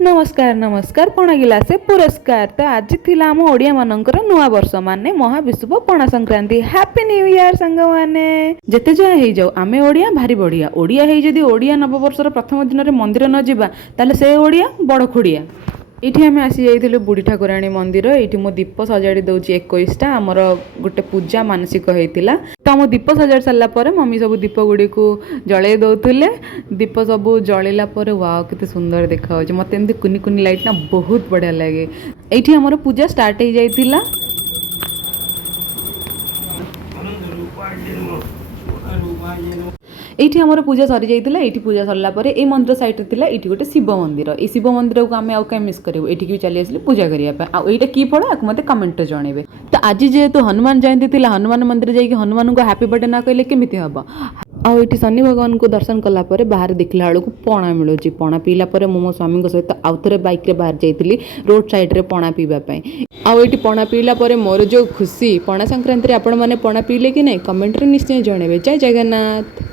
नमस्कार नमस्कार पणा गिलासे पुरस्कार। तो आज थिला आम ओडिया मानकर नुआ वर्ष माने महाविश्व पणा संक्रांति। हैप्पी न्यू ईयर संग माने। जेते जा हे जाऊ आमे ओडिया भारी बढ़िया। ओडिया हे जदी ओडिया नववर्षर प्रथम दिन रे मंदिर न जिबा ताले से ओडिया बड़ खोडिया। ये आम आसी जाइलु बुढ़ी ठाकुराणी मंदिर। ये मो दीप सजाड़ी दौची 21टा आमर गोटे पूजा मानसिक होता। तो आम दीप सजाड़ी सारापर मम्मी सब दीप गुड़ी को जलई दौले। दीप सब जलैला वाओ केते सुंदर देखा मत एमती कुनी कुनी लाइट ना बहुत बढ़िया लगे। ये आमर पूजा स्टार्ट हो जाइतिला। ये आमर पूजा सरी जाइतिला। ये पूजा सरला परे ए मंदिर साइड थिला एठी गोटे शिव मंदिर। ए शिव मंदिर को आमे आउ काय मिस करिवो। एठी की चली आसली पूजा करिया पे। आ एटा की फळ आक मते कमेंट जणेबे। तो आज जेहेतु हनुमान जयंती थिला हनुमान मंदिर जाइके हनुमान को हैप्पी बर्थडे ना कहले केमिति हबो। आउ एठी शनि भगवान को दर्शन कला परे बाहर देखला बेलू पणा मिलुची। पणा पीला परे मो स्वामी सहित आउ थरे बाइक रे बाहर जाइतिली रोड साइड रे पणा पीबा पई। आउ एठी पणा पीला परे मोर जो खुशी पणा संक्रांति रे आपण माने पणा पीले कि नै कमेंट रे निश्चय जणेबे। जय जगन्नाथ।